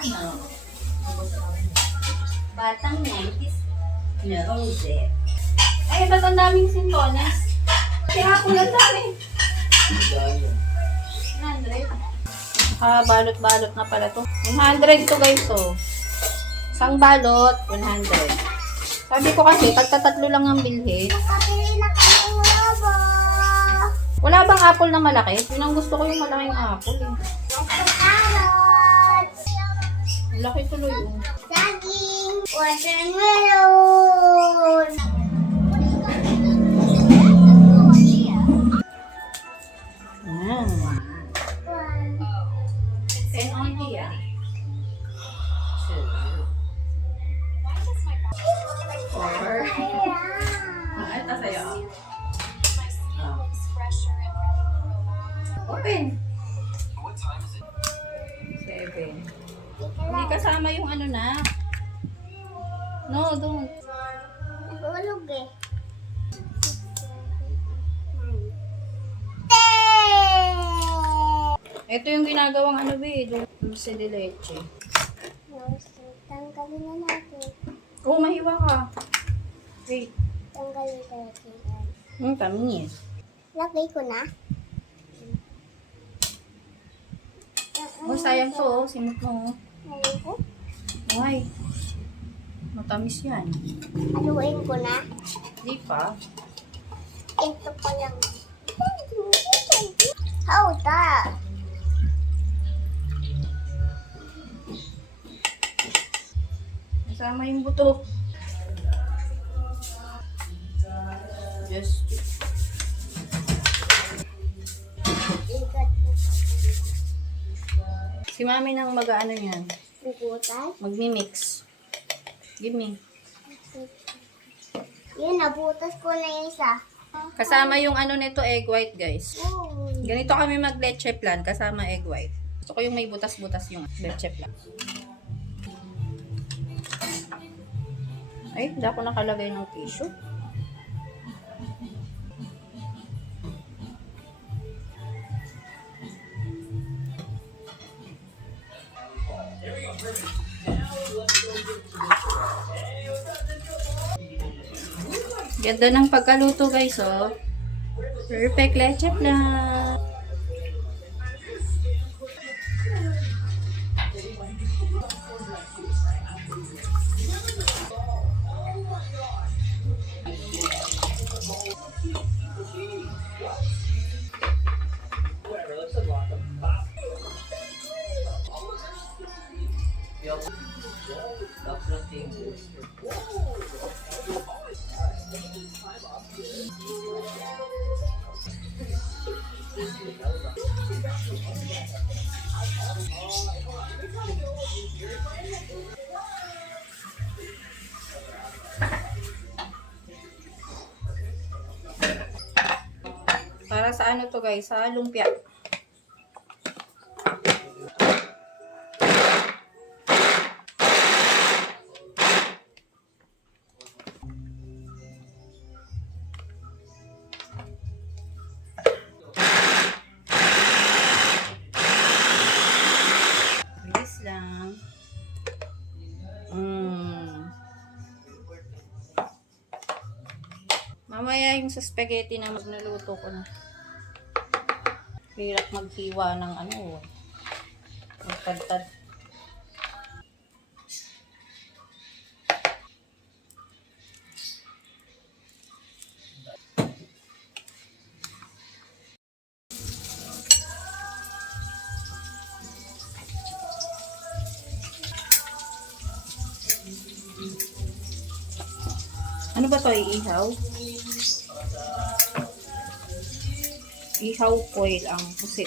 Ano? Batang 90s. Rose. Ay, ba't ang daming sintones? Kaya po lang dami. 100. Balot-balot na pala to. 100 to guys, oh. Isang balot, 100. Sabi ko kasi, tagtatatlo lang ang bilhin. Nakapili na kami ng ba? Wala bang apple na malaki? Yun ang gusto ko yung malaking apple. Eh. Carrots. Laki tuloy, oh. Saging. Watermelon. Yan. 10 only, ah. 4. Ito sa'yo. Open. 7. Hindi kasama yung ano na. No, don't. Nahulog eh. Ito yung ginagawang ano ba eh. Dulce de leche. Tanggalin na natin. Oh, mahiwa ka. Wait. Tanggalin natin. Tamis. Lagay ko na. Oh, sayang to oh. Simot mo oh. Lagay ko. Ay. Matamis yan. Aluin ko na. Di pa. Ito pa lang. How that? Kasama yung buto. Just. Si mami nang mag-ano yan. Bukutan. Magmi-mix. Give me. Yun, nabutas ko na yung isa. Kasama yung ano nito, egg white, guys. Oh. Ganito kami mag-leche plan, kasama egg white. Gusto ko yung may butas-butas yung leche plan. Ay, hindi ako nakalagay ng tissue. Ganda ng pagkaluto guys, oh. Perfect leche plan. Para sa ano to guys, sa lumpia. Bilis lang. Mamaya yung sa spaghetti na magnaluto ko na. Hirap maghiwa ng ano. Magtad-tad. Ano ba to? Iihaw? Ihaw foil ang pusit.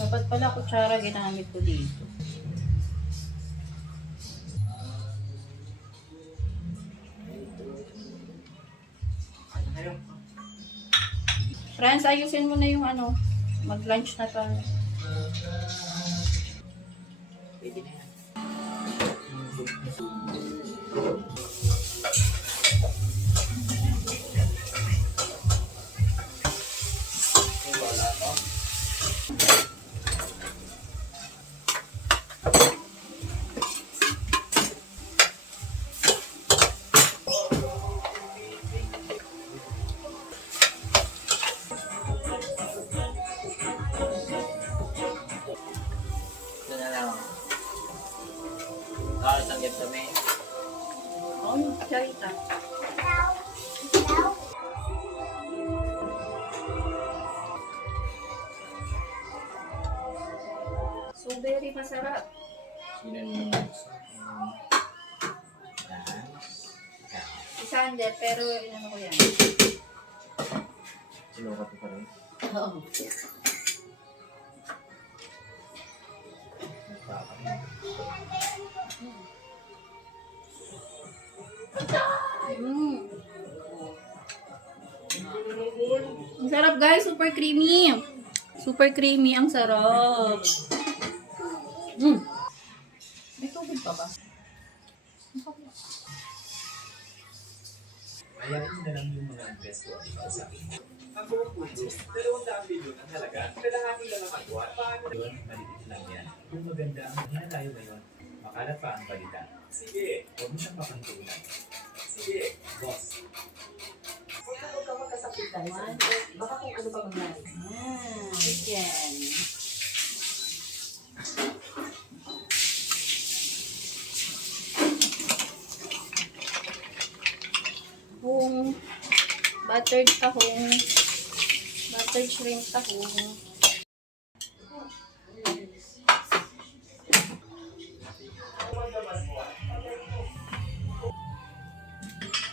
Dapat pala kutsara ginamit ko dito. Franz, ayusin mo na yung ano, mag-lunch na tayo. Pwede na yan. Ito na lang. Karos ang gift kami. Oh, charita. Daw. Daw. So, very masarap. Sino nung Isander, pero inano ko yan. sinukat ko pa rin. Oo. Mm. Ang sarap guys, super creamy. Super creamy, ang sarap. Mm. May tubig pa ba? Ayain na lang yung mga investor sa akin. Ang buong puso, 200 bilyon ang halaga. Kalahati lang ang magwan. Paano yun? Maliit lang yan. Kung maganda ang hinalayo ngayon, makalat pa ang balita. Sige, huwag mo siyang mapantunan. Sige, boss. Huwag ka magkasakitan. Baka kung ano pa mangyari. Chicken. Tahong, buttered tahong, buttered shrimp tahong.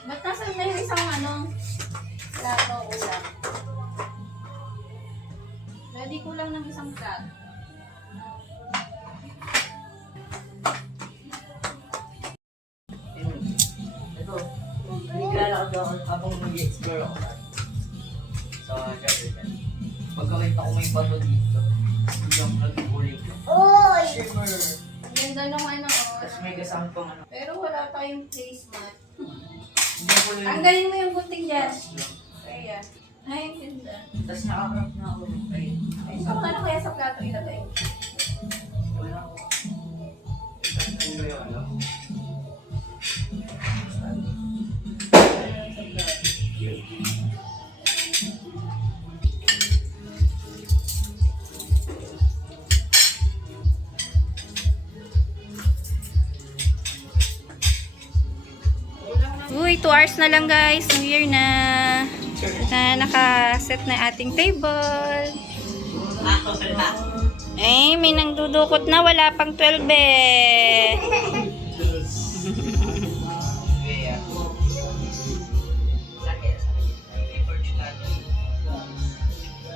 Ba't nasan na yung isang plato ulam? Ready ko lang ng isang plato. Ito, naglalakad ako habang nag-explore ako sa Jefferson. Pagkakita ko may bato dito, biglang nag-uling. Uy! Shimmer! Ang ganda nung Tapos may kasama pang ano. pero wala tayong placemat. Hindi ko lang. Ang galing mo yung gunting dyan. Kaya. Ay, ang ganda. Tapos nakakarap na ako. Ay, So, ano kaya sa plato ilagay? wala ko. Ano ba yung ano? Uy, 2 hours na lang guys. New Year na. Naka-set na ating table. Eh, may nangdudukot na. Wala pang 12 eh. Kaya, sakit. May porch ka.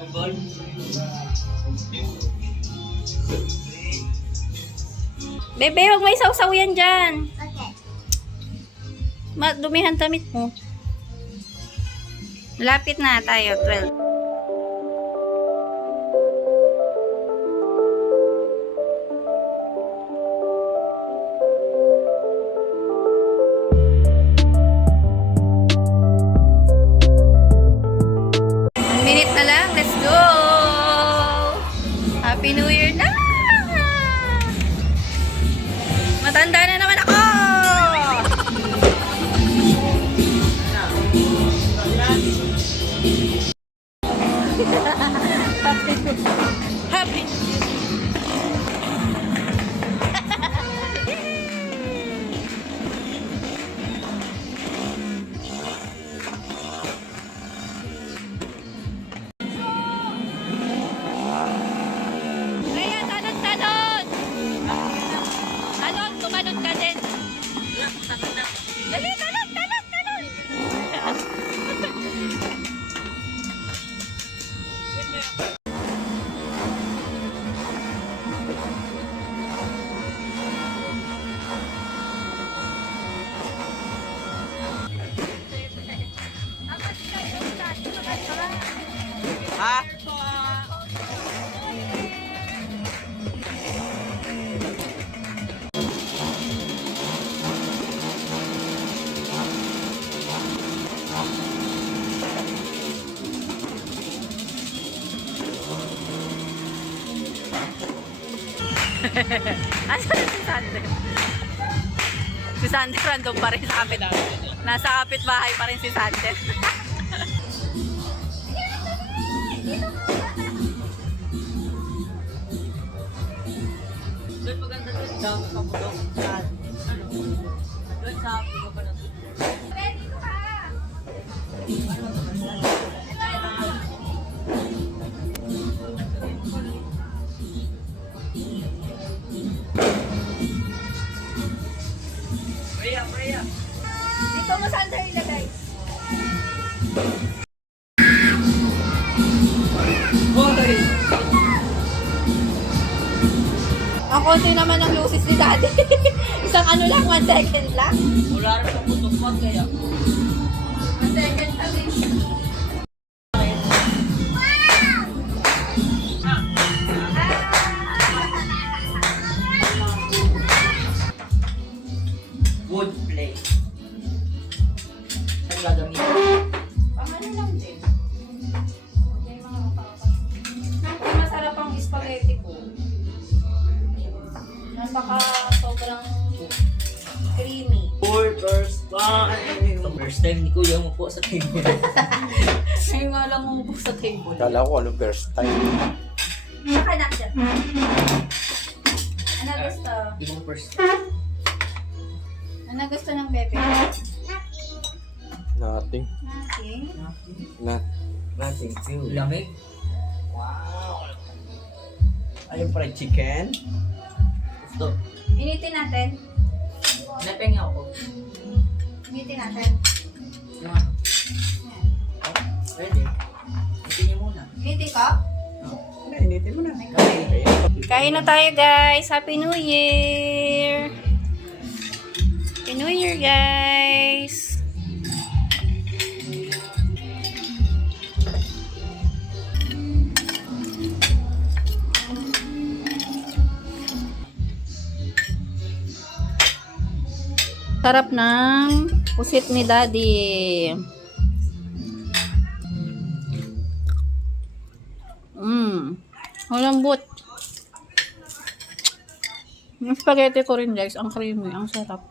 Football. Bebe, huwag may sausaw yan dyan. Okay. Dumihan tamit mo. Lapit na tayo, 12. One minute na lang, let's go! Happy New Year na! Matanda na naman ako! Happy. Ayan, talon, talon! Talon, tumalon ka din. Dali, talon, talon, talon! Ha? Asan si Sander? Si Sander random pa rin sa kapit. Nasa kapitbahay pa rin si Sander. Doon maganda doon. Dami ka mo doon. Saan? Ano? Doon sa akin ko pa na doon. Priya. Dito mo Sander ilagay. Hoy! Ang konti naman ng lusis ni Daddy. Isang ano lang, 1 second lang. Wala rin sa putok pag kaya. 1 second lang eh. Wood play. Ang gagamitin. Pang ano lang din. Okay, mga kapapa. Masarap ang spaghetti ko. Napaka sobrang creamy. First time ni Kuya mo po sa table. Ngayon nga lang umupo sa table. Kala ko ano first time. Nakanak siya. Ano gusto? Hindi mo first. Ano gusto ng bebe? Nothing. Nothing. Nothing too. Lamig. Ayun fried chicken. Gusto. Initin natin. Napenga ako. Initin natin. Yung ano? Yan. Pwede. Ito niyo muna. Initin ko? Initin mo na. Kain na tayo guys. Happy New Year! Happy New Year guys! Sarap ng pusit ni Daddy. Malambot. Yung spaghetti ko rin guys, ang creamy, ang sarap.